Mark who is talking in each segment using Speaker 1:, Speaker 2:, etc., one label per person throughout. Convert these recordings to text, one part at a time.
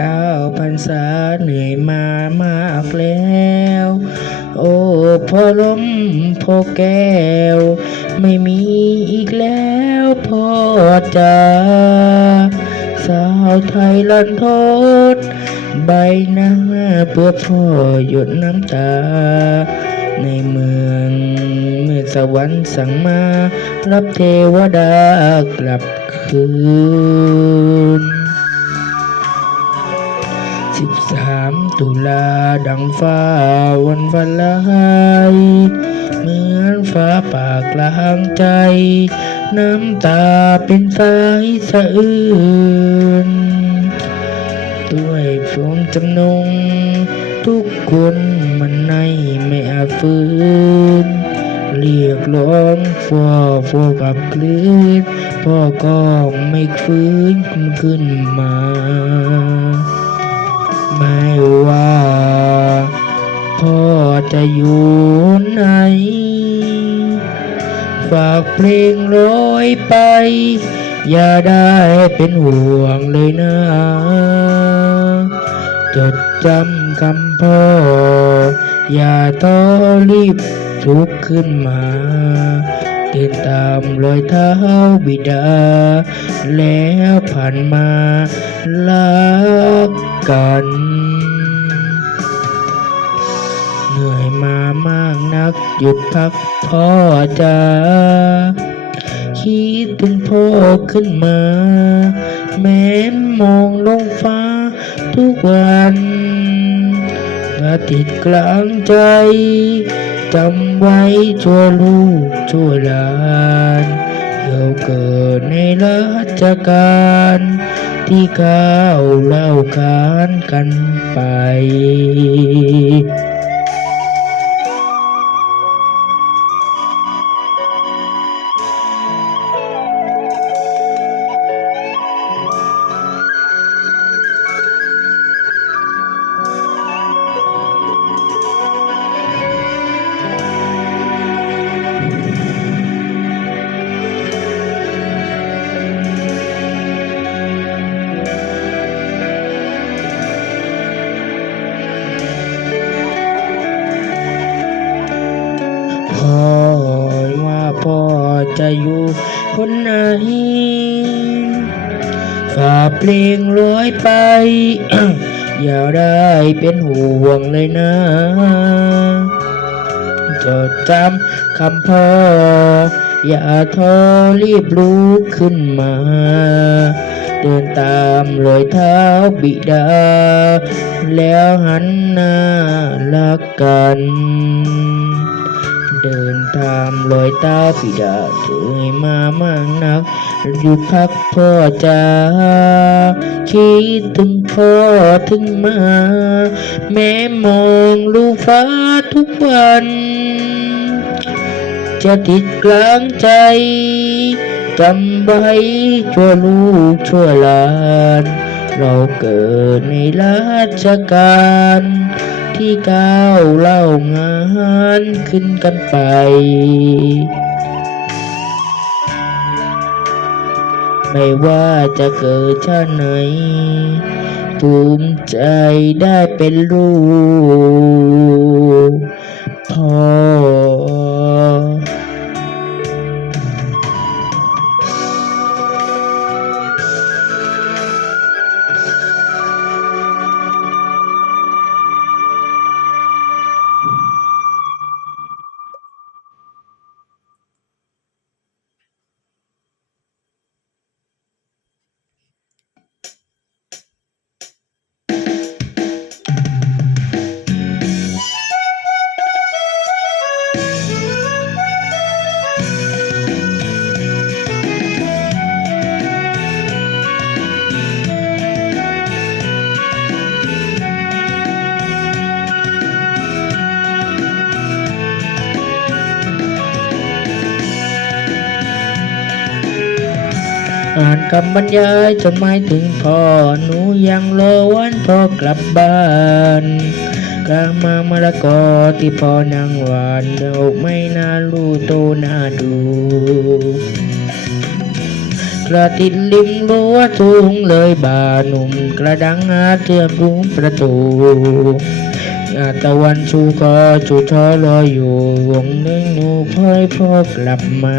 Speaker 1: เก้าพรษาเหนื่อยมามากแล้ว โอ้พ่อล้มพ่อแก้ว ไม่มีอีกแล้วพ่อจ๋าสาวไทยลันทดใบหน้าเพื่อพ่อหยดน้ำตา ในเมืองเมื่อสวรรค์สั่งมา รับเทวดากลับคืน สามตุลาดังฟ้าวันวลายเหมือนฟ้าปากลางใจ น้ำตาเป็นสายสะอื้นด้วยพรมจำนง ทุกคนมันในไม่อาฟื้นเรียกร้องฟ่อฟอกับคลื่นพ่อก็ไม่ฟื้นขึ้นมา ไม่ว่า พ่อจะอยู่ไหน ฝากเพลงร้อยไป อย่าได้เป็นห่วงเลยนะ จดจำคำพ่อ อย่าท้อรีบลุกขึ้นมาเดินตามรอยเท้าบิดา แล้วผ่านมาลัก กัน เหนื่อยมามากนักหยุดพักพ่อจ้าคิดถึงพ่อขึ้นมา แม้มองลงฟ้าทุกวันอาทิตย์กลางใจจำไว้ชั่วลูกชั่วหลานเราเกิดในรัชกาล ที่ก้าวเล่าขานกันไปากเลงร้อยไป อย่าได้เป็นห่วงเลยนะ จดจำคำพ่อ อย่าท้อรีบลุกขึ้นมา เดินตามรอยเท้าบิดา แล้วหันหน้ารักกัน เดินตามรอยเท้าบิดาเถยมามากนักหยุดพักพ่อจ้าคิดถึงพ่อถึงมา แม้มองลูกฟ้าทุกวัน จะติดกลางใจจำไว้ชั่วลูกชั่วหลาน เราเกิดในราชการ ที่ก้าวเล่างานขึ้นกันไป ไม่ว่าจะเกิดชาติไหน ภูมิใจได้เป็นลูกพ่อ คำบรรยายจดหมายถึงพ่อหนูยังรอวันพ่อกลับบ้านกลางมามะละกอที่พ่อนั่งหวานดอกไม่น่ารู้โตน่าดูประติดริมรั้วทุงเลยบาหนุ่มกระดังอาเทียบรุ้งประตูอาตะวันชูคอจูทอรออยู่วงหนึ่งหนูพลอยพ่อกลับมา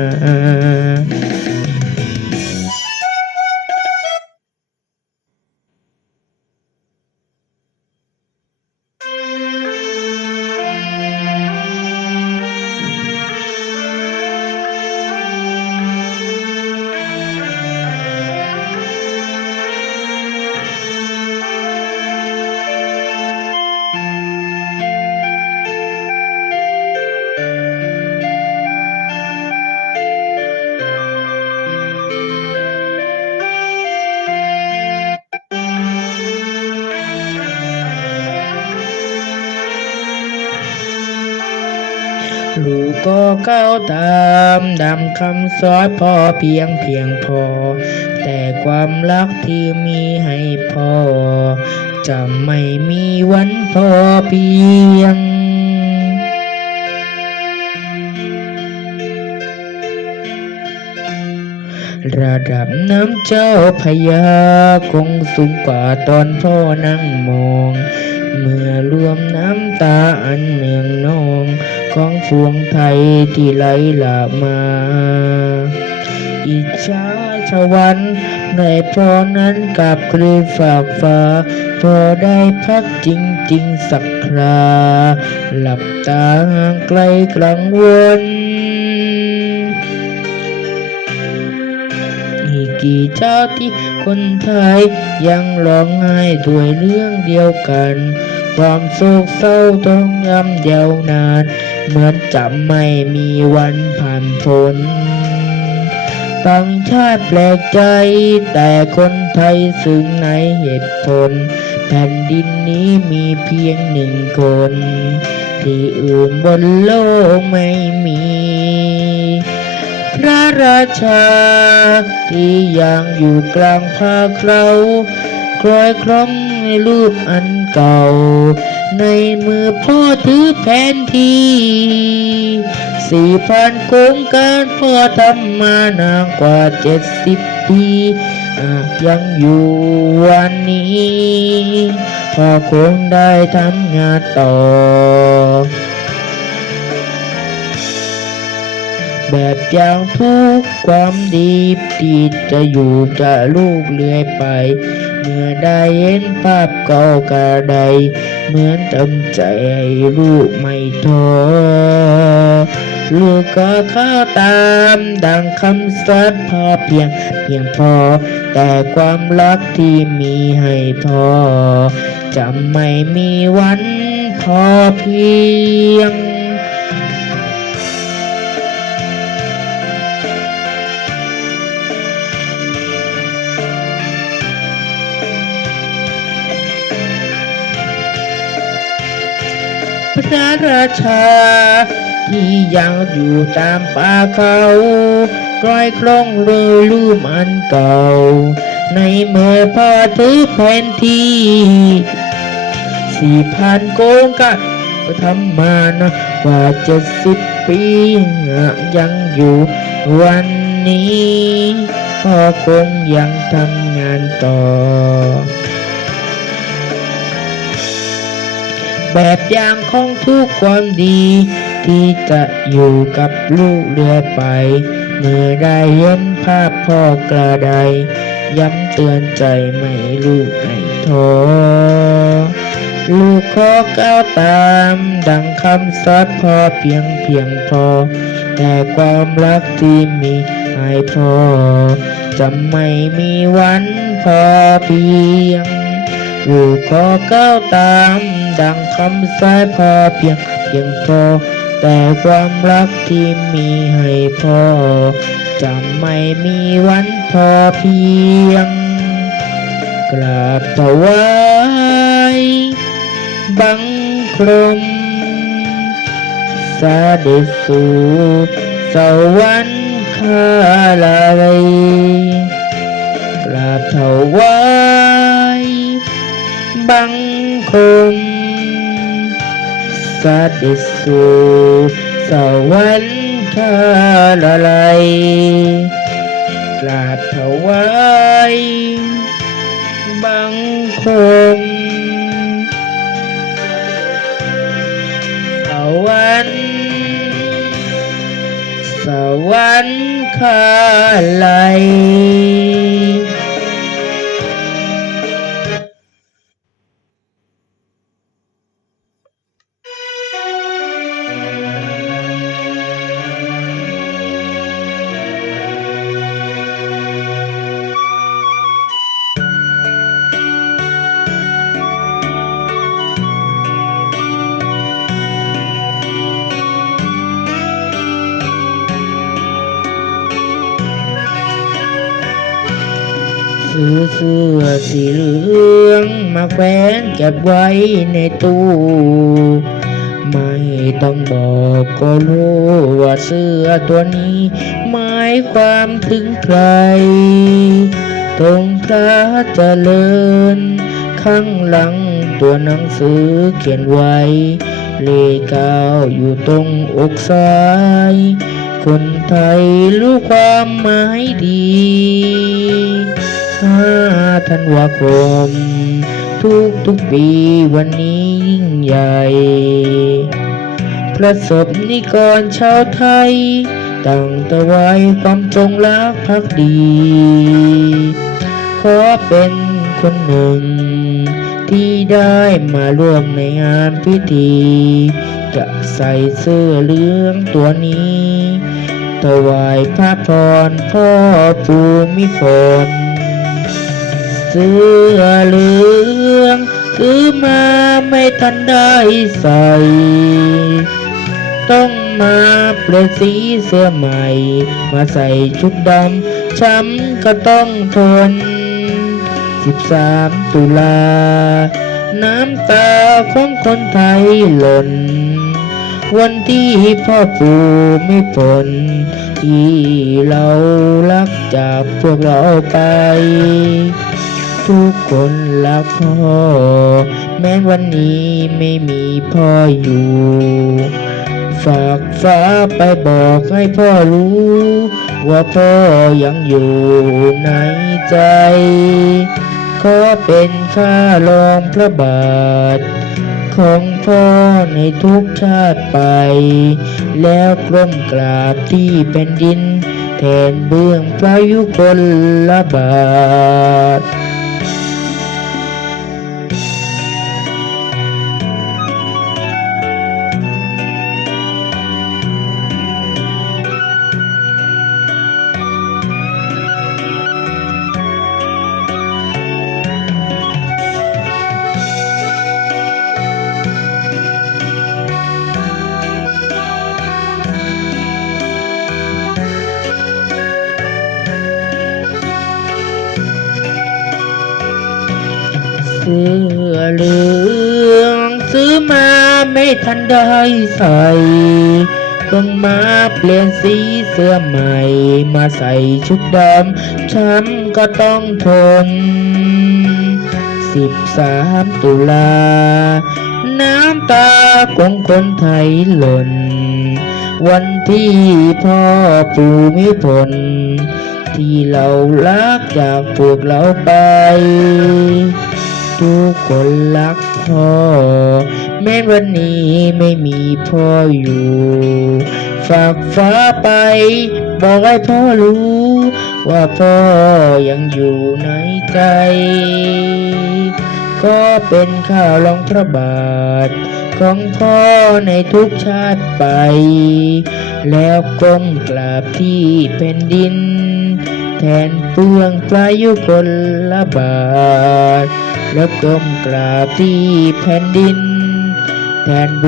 Speaker 1: กก็ก้าตามดำคำสอนพอเพียงเพียงพอ แต่ความรักที่มีให้พ่อ จะไม่มีวันพอเพียงระดับน้ำเจ้าพยาคงสูงกว่าตอนพ่อนั่งมอง เมื่อรวมน้ำตาอันเนืองนอง ของพวงไทยที่ไหลหลากมา อิจฉาชวันในพอนั้นกลับคลือฝากฟ้า พอได้พักจริงๆสักครา หลับตาห่างไกลกลางวันอีกกี่เช้าที่คนไทยยังร้องไห้ด้วยเรื่องเดียวกัน ความโศกเศร้าต้องยำยาวนาน เหมือนจะไม่มีวันผ่านพ้นต่างชาติแปลกใจ แต่คนไทยซึ้งในเหตุผล แผ่นดินนี้มีเพียงหนึ่งคน ที่อื่นบนโลกไม่มี พระราชา ที่ยังอยู่กลางภาคเราคล้อยคล้องในรูปอัน เก่า ในมือพ่อถือแผนที่สี่พันโครงการพ่อทำมานานกว่าเจ็ดสิบปียังอยู่วันนี้พ่อคงได้ทำงานต่อ แบบอย่างทุกความดีที่จะอยู่จะลูกเลื่อยไป มื่อได้เห็นภาพเก่ากระไดเหมือนเต็มใจให้ลูกไม่ท้อลูกก็เข้าตามดังคำสัตย์พอเพียงเพียงพอ แต่ความรักที่มีให้พ่อจะไม่มีวันพอเพียง พระราชา ที่ยังอยู่ตามป่าเขากลอยคล่องเลยลืมอันเก่า ในเมื่อพ่อถือแผนที่สี่พันโกงกันก็ทำมานะกว่าเจ็ดสิบปียังอยู่วันนี้พ่อคงยังทำงานต่อ แบบอย่างของทุกความดี ที่จะอยู่กับลูกเรือไป เมื่อได้เห็นภาพพ่อกระได ย้ำเตือนใจไม่ลูกให้ท้อลูกขอก้าวตาม ดังคำสัตย์พอเพียงเพียงพอ แต่ความรักที่มีให้พ่อจะไม่มีวันพอเพียง ลูกขอก้าวตาม ดังคำสายพอเพียงเพียงพอ แต่ความรักที่มีให้พ่อจะไม่มีวันพอเพียง กราบถวายบังคมสาเดสูสวรรค์คาลาเลยกราบถวายบังคม สเด็จสู่สวรรค์าลาลัยกราบถวายบังคมสวรรค์สวรรค์คาไลย มาแขวนเก็บไว้ในตู้ ไม่ต้องบอกก็รู้ว่าเสื้อตัวนี้ หมายความถึงใคร ตรงพระเจริญ ข้างหลังตัวหนังสือเขียนไว้ เลขเก้าอยู่ตรงอกซ้าย คนไทยรู้ความหมายดี ห้าธันวาคม ทุกทุกปีวันนี้ยิ่งใหญ่พระศพนิกรชาวไทยตั้งตะไว้ความจงรักภักดี ขอเป็นคนหนึ่ง ที่ได้มาร่วมในงานพิธี จะใส่เสื้อเหลืองตัวนี้ถวายพระพรพ่อภูมิพล เสื้อเหลืองซื้อมาไม่ทันได้ใส่ ต้องมาเปลี่ยนสีเสื้อใหม่ มาใส่ชุดดำช้ำก็ต้องทน 13 ตุลา น้ำตาของคนไทยหล่น วันที่พ่อปู่ไม่ผลที่เรารักจากพวกเราไป ทุกคนรักพ่อ แม้วันนี้ไม่มีพ่ออยู่ ฝากฟ้าไปบอกให้พ่อรู้ ว่าพ่อยังอยู่ในใจ ขอเป็นข้ารองพระบาท ของพ่อในทุกชาติไป แล้วกล้มกราบที่แผ่นดินแทนเบื้องพระยุคลบาท ทันได้ใส่ต้องมาเปลี่ยนสีเสื้อใหม่ มาใส่ชุดดำช้ำก็ต้องทน 13 ตุลา น้ำตาของคนไทยหล่น วันที่พ่อปู่มิพลที่เรารักจากพวกเราไป ทุกคนรักพ่อ แม้วันนี้ไม่มีพ่ออยู่ ฝากฟ้าไป บอกให้พ่อรู้ ว่าพ่อยังอยู่ในใจก็เป็นข้าวรองพระบาท ของพ่อในทุกชาติไป แล้วก้มกราบที่แผ่นดิน แทนเปลืองพระยุคนละบาท
Speaker 2: แล้วก้มกราบที่แผ่นดิน แทนเ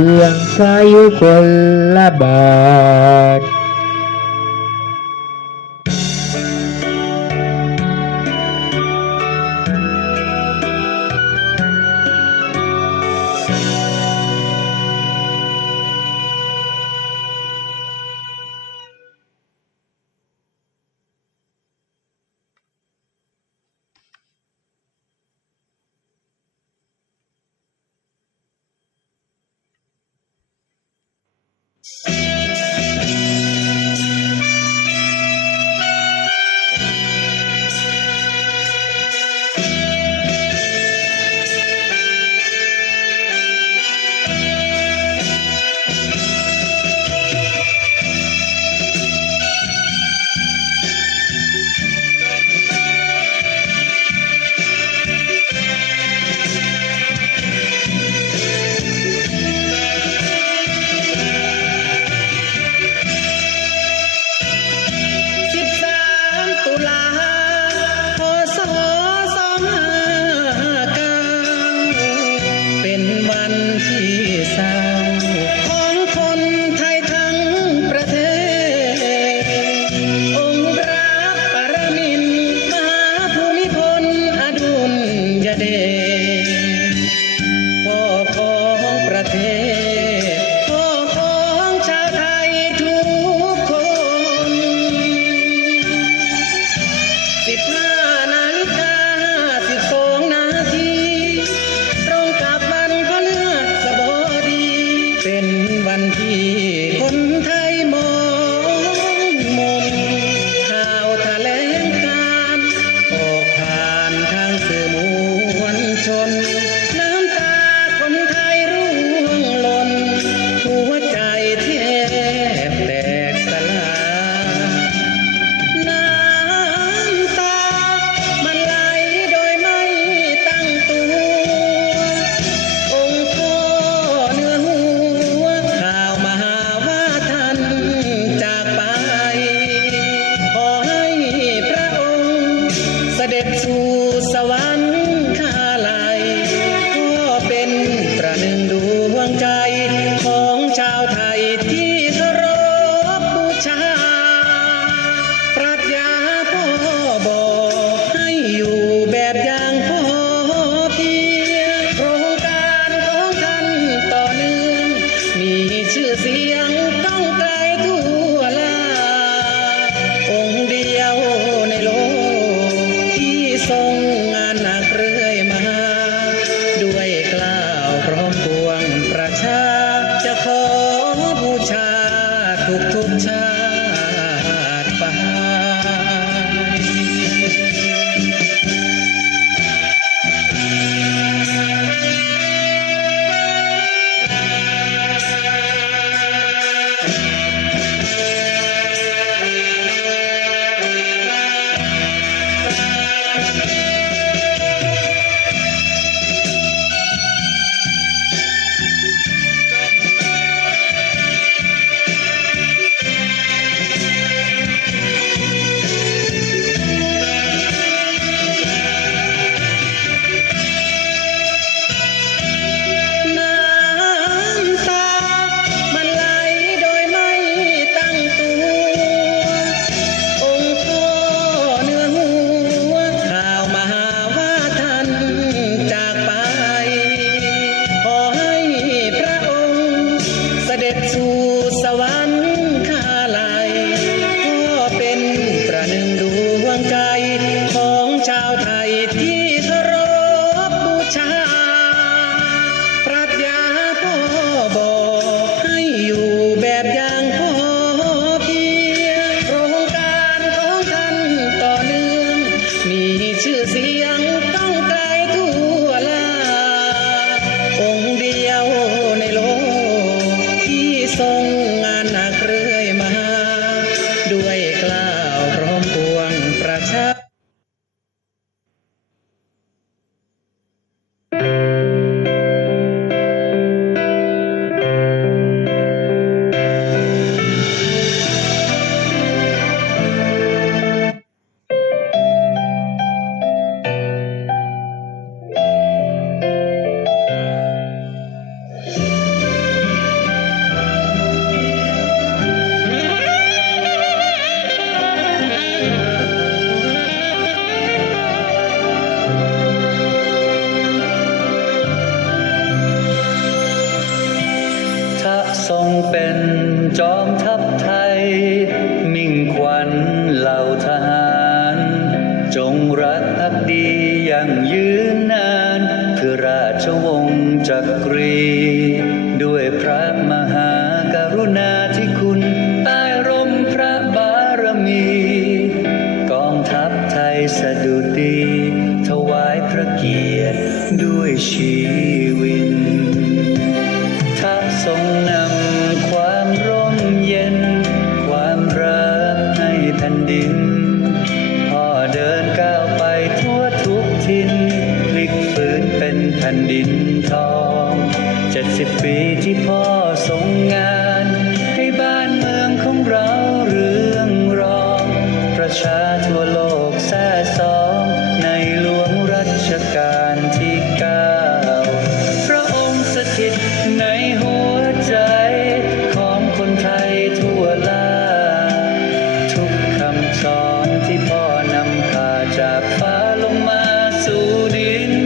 Speaker 2: จา